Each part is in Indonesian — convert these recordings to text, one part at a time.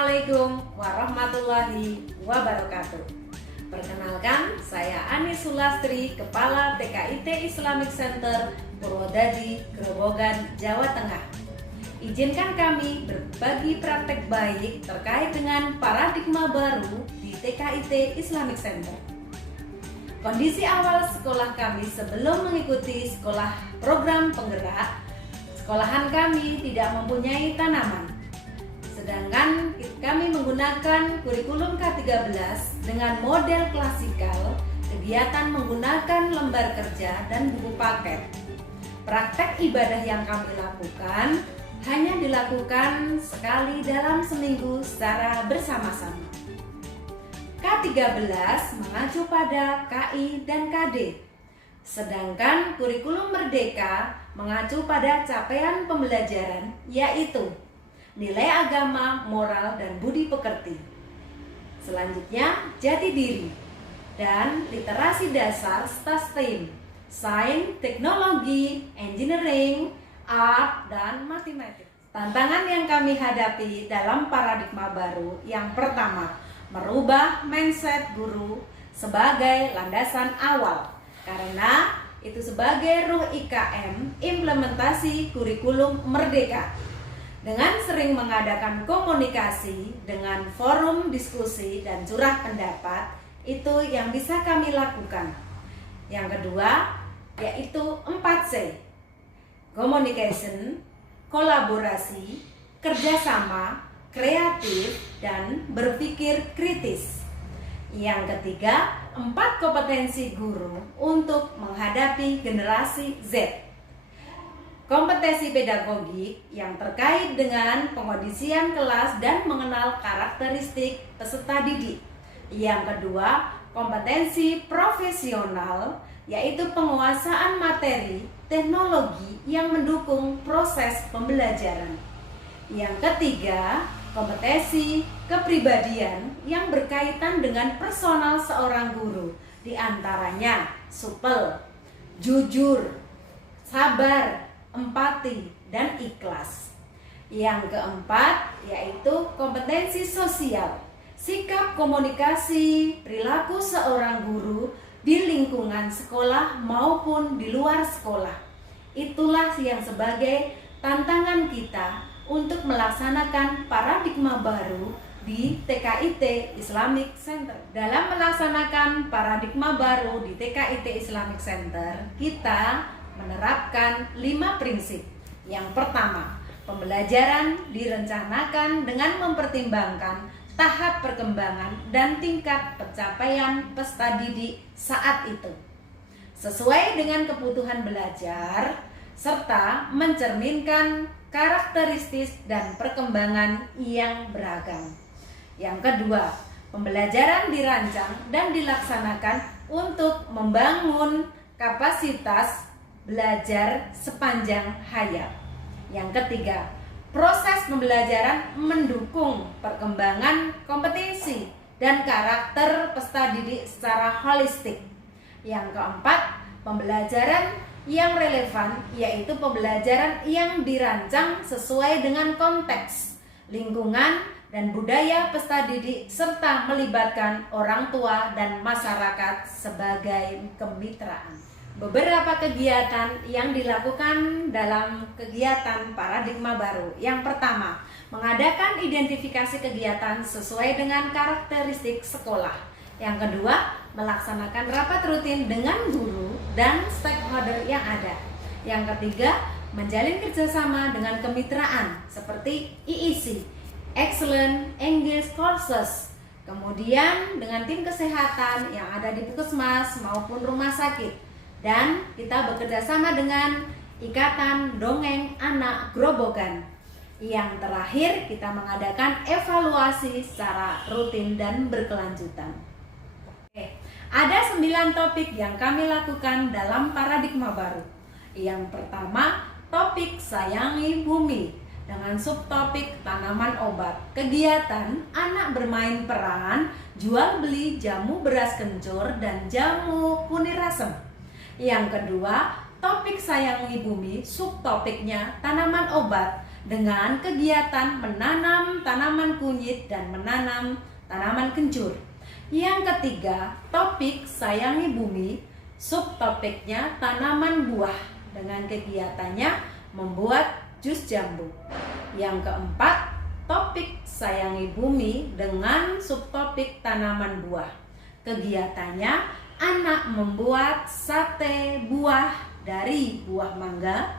Assalamualaikum warahmatullahi wabarakatuh. Perkenalkan, saya Ani Sulastri, Kepala TKIT Islamic Center Purwodadi, Grobogan, Jawa Tengah. Izinkan kami berbagi praktek baik terkait dengan paradigma baru di TKIT Islamic Center. Kondisi awal sekolah kami sebelum mengikuti sekolah program penggerak, sekolahan kami tidak mempunyai tanaman. Sedangkan kami menggunakan kurikulum K13 dengan model klasikal, kegiatan menggunakan lembar kerja dan buku paket. Praktek ibadah yang kami lakukan hanya dilakukan sekali dalam seminggu secara bersama-sama. K13 mengacu pada KI dan KD. Sedangkan kurikulum Merdeka mengacu pada capaian pembelajaran, yaitu nilai agama, moral, dan budi pekerti. Selanjutnya, jati diri dan literasi dasar STEM, sains, teknologi, engineering, art, dan matematik. Tantangan yang kami hadapi dalam paradigma baru yang pertama, merubah mindset guru sebagai landasan awal, karena itu sebagai ruh IKM, implementasi kurikulum Merdeka. Dengan sering mengadakan komunikasi dengan forum diskusi dan curah pendapat, itu yang bisa kami lakukan. Yang kedua, yaitu 4C. Communication, kolaborasi, kerjasama, kreatif, dan berpikir kritis. Yang ketiga, 4 kompetensi guru untuk menghadapi generasi Z. Kompetensi pedagogik yang terkait dengan pengondisian kelas dan mengenal karakteristik peserta didik. Yang kedua, kompetensi profesional, yaitu penguasaan materi, teknologi yang mendukung proses pembelajaran. Yang ketiga, kompetensi kepribadian yang berkaitan dengan personal seorang guru, di antaranya supel, jujur, sabar, empati, dan ikhlas. Yang keempat, yaitu kompetensi sosial, sikap komunikasi, perilaku seorang guru di lingkungan sekolah maupun di luar sekolah. Itulah yang sebagai tantangan kita untuk melaksanakan paradigma baru di TKIT Islamic Center. Dalam melaksanakan paradigma baru di TKIT Islamic Center, kita menerapkan 5 prinsip. Yang pertama, pembelajaran direncanakan dengan mempertimbangkan tahap perkembangan dan tingkat pencapaian peserta didik saat itu, sesuai dengan kebutuhan belajar, serta mencerminkan karakteristik dan perkembangan yang beragam. Yang kedua, pembelajaran dirancang dan dilaksanakan untuk membangun kapasitas belajar sepanjang hayat. Yang ketiga, proses pembelajaran mendukung perkembangan kompetensi dan karakter peserta didik secara holistik. Yang keempat, pembelajaran yang relevan, yaitu pembelajaran yang dirancang sesuai dengan konteks, lingkungan, dan budaya peserta didik, serta melibatkan orang tua dan masyarakat sebagai kemitraan. Beberapa kegiatan yang dilakukan dalam kegiatan paradigma baru. Yang pertama, mengadakan identifikasi kegiatan sesuai dengan karakteristik sekolah. Yang kedua, melaksanakan rapat rutin dengan guru dan stakeholder yang ada. Yang ketiga, menjalin kerjasama dengan kemitraan seperti EEC, Excellent English Courses. Kemudian dengan tim kesehatan yang ada di puskesmas maupun rumah sakit. Dan kita bekerja sama dengan Ikatan Dongeng Anak Grobogan. Yang terakhir, kita mengadakan evaluasi secara rutin dan berkelanjutan. Ada 9 topik yang kami lakukan dalam paradigma baru. Yang pertama, topik sayangi bumi dengan subtopik tanaman obat. Kegiatan anak bermain peran, jual beli jamu beras kencur dan jamu kunir asem. Yang kedua, topik sayangi bumi, subtopiknya tanaman obat dengan kegiatan menanam tanaman kunyit dan menanam tanaman kencur. Yang ketiga, topik sayangi bumi, subtopiknya tanaman buah dengan kegiatannya membuat jus jambu. Yang keempat, topik sayangi bumi dengan subtopik tanaman buah. Kegiatannya anak membuat sate buah dari buah mangga,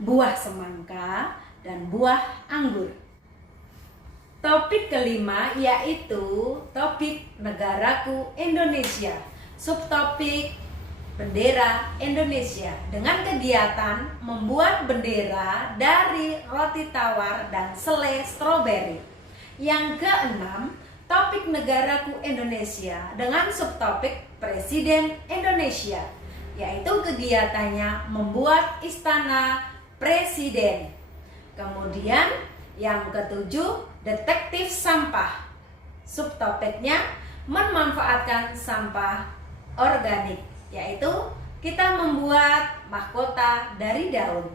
buah semangka, dan buah anggur. Topik kelima yaitu topik negaraku Indonesia, subtopik bendera Indonesia dengan kegiatan membuat bendera dari roti tawar dan selai stroberi. Yang keenam, topik negaraku Indonesia dengan subtopik Presiden Indonesia, yaitu kegiatannya membuat istana presiden. Kemudian yang ketujuh, detektif sampah. Subtopiknya memanfaatkan sampah organik, yaitu kita membuat mahkota dari daun.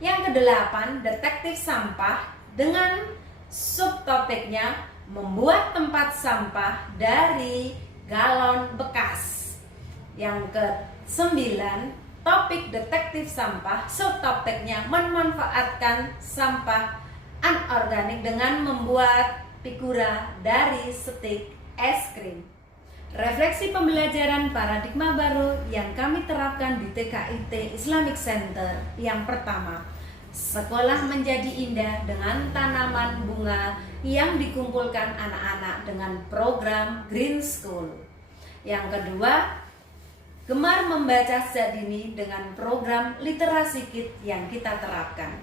Yang kedelapan, detektif sampah dengan subtopiknya membuat tempat sampah dari galon bekas. Yang kesembilan, topik detektif sampah, subtopiknya memanfaatkan sampah anorganik dengan membuat figura dari stik es krim. Refleksi pembelajaran paradigma baru yang kami terapkan di TKIT Islamic Center. Yang pertama, sekolah menjadi indah dengan tanaman bunga yang dikumpulkan anak-anak dengan program Green School. Yang kedua, gemar membaca sejak dini dengan program literasi kit yang kita terapkan.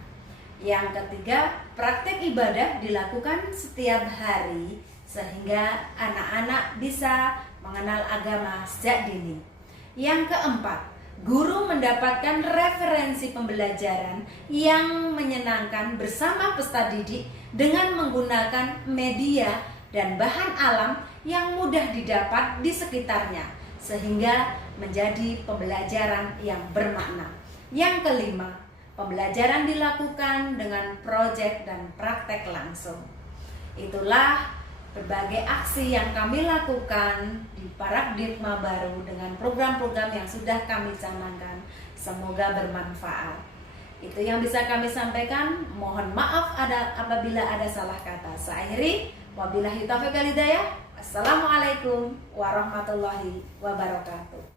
Yang ketiga, praktek ibadah dilakukan setiap hari sehingga anak-anak bisa mengenal agama sejak dini. Yang keempat, guru mendapatkan referensi pembelajaran yang menyenangkan bersama peserta didik dengan menggunakan media dan bahan alam yang mudah didapat di sekitarnya sehingga menjadi pembelajaran yang bermakna. Yang kelima, pembelajaran dilakukan dengan proyek dan praktek langsung. Itulah berbagai aksi yang kami lakukan di paradigma baru dengan program-program yang sudah kami canangkan. Semoga bermanfaat. Itu yang bisa kami sampaikan. Mohon maaf apabila ada salah kata. Saya akhiri. Wabillahi taufiq wal hidayah. Assalamualaikum warahmatullahi wabarakatuh.